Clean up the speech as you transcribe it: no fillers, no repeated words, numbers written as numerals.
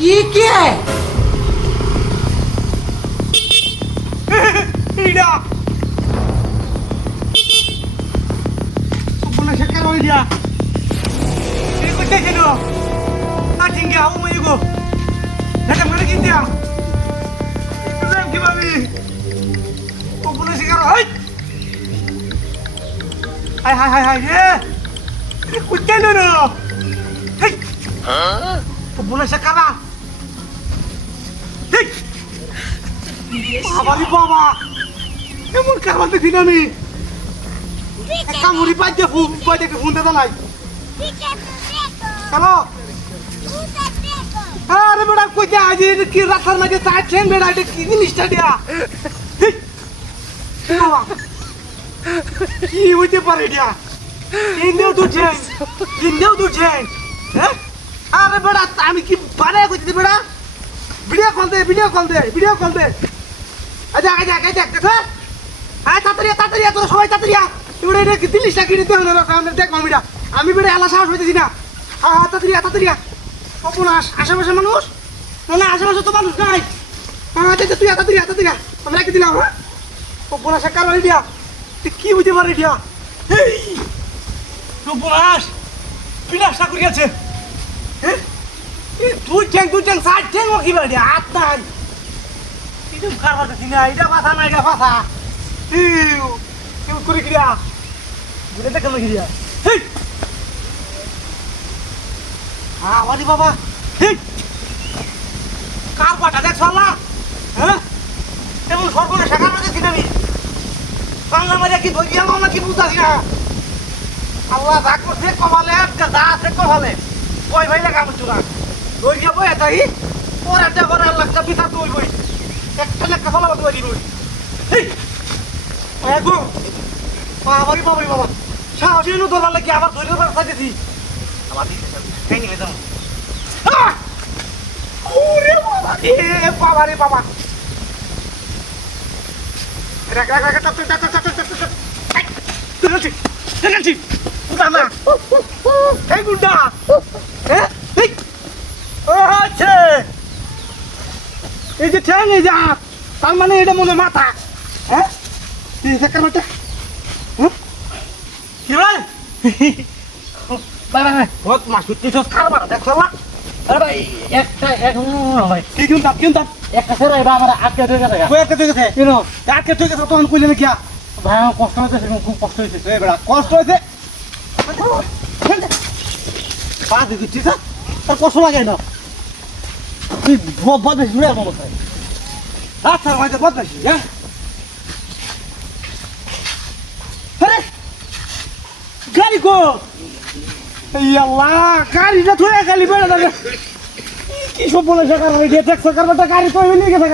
ये क्या है ইডা কোনা শেখার হই দিয়া এই কইতে কেন আটিঙ্গে আও মইগো এটা মানে কি দিয়া তুমি কি ভাবি কোনা শেখার হই হাই হাই হাই হাই এ কইতে না হেই কোনা শেখাবা হেই বাবা রে বাবা এমন কামাল দেখি না আমি একটা মুড়ি পাইতে ফোন দিতে নাই হ্যালো আরে বেটা কইতে আজ কি রাতার মাঝে চার ট্রেন বেটা এটা কি জিনিসটা দিয়া বাবা কি হইতে পারে দিয়া তিনদেও দুটে হ্যাঁ আরে বেটা আমি কি বানায় কইতে বেটা ভিডিও কল দে আচ্ছা দেখতে হ্যাঁ তাড়াতাড়ি তোরা সবাই তাড়াতাড়ি এবারে এটা জিনিসটা কিনে দিতে হবে না দেখ মামিটা আমি বেড়ে এলা সাহস হইতেছি না হ্যাঁ তাড়াতাড়ি অপনাশ আশেপাশে মানুষ না আশেপাশে তো মানুষ নাই হ্যাঁ তুই তাড়াতাড়ি আমি রেখে দিলাম হ্যাঁ অপনাশের কারণ দিয়া তুই কি বুঝতে পারে দিয়া এই অপনাশ বিনাশটা করিয়াছে হ্যাঁ দুই ট্যাং সাইড ট্যাং ও কি বাড়ি হাত নাই itu karena di sini ada pasang ada pasang itu kuri dia boleh tak kemana dia hei wali baba hei kar pada dek salah তেমন সর্বনা শেখার মধ্যে ছিল আমি বাংলা মাঝে কি বইয়া মামা কি বুঝাছি না আল্লাহ যা করছে কমালে যা আছে কমালে কই ভাই লাগা মুচু না ওই যে বই তাই ওর একটা করে আল্লাহটা পিতা তুই বই একটা লেখা ফলা বদলে দিবি এই আগো বাবা সাহসী নো তোর লাগে আবার ধরে রাখতে দিছি আমার দিতে ভেঙে নে দাও ওরে বাবা রে বাবা রাখ দেখছি উদানা এই গুন্ডা হ্যাঁ ও আছে এই যে ঠ্যাং এই যে তার মানে এটা মনে মাথা হ্যাঁ দেখার মাথা কি ভাই ভাই বহুত মাছ করতে সব খাবার দেখছো না अरे भाई एक भाई কি কিনতাম एक कैसे रहा है हमारा आके दे देगा কই একটা থেকে किनो আজকে থেকে তখন কইলে না কি भाई कष्ट होते खूब कष्ट होते এই বড় কষ্ট হইছে পা দিছি ঠিক আছে তোর কষ্ট লাগে না তুই বহুত বেশি রে বাবা ভাই আচ্ছা ভাই বহুত বেশি হ্যাঁ আরে গাড়ি কো এই আল্লাহ গাড়িটা থুয়ে খালি বেড়া দাঁড়ে কি সব বলে সরকার হয়ে গিয়ে ট্যাক্স সরকার গাড়ি তো নিয়ে গেছে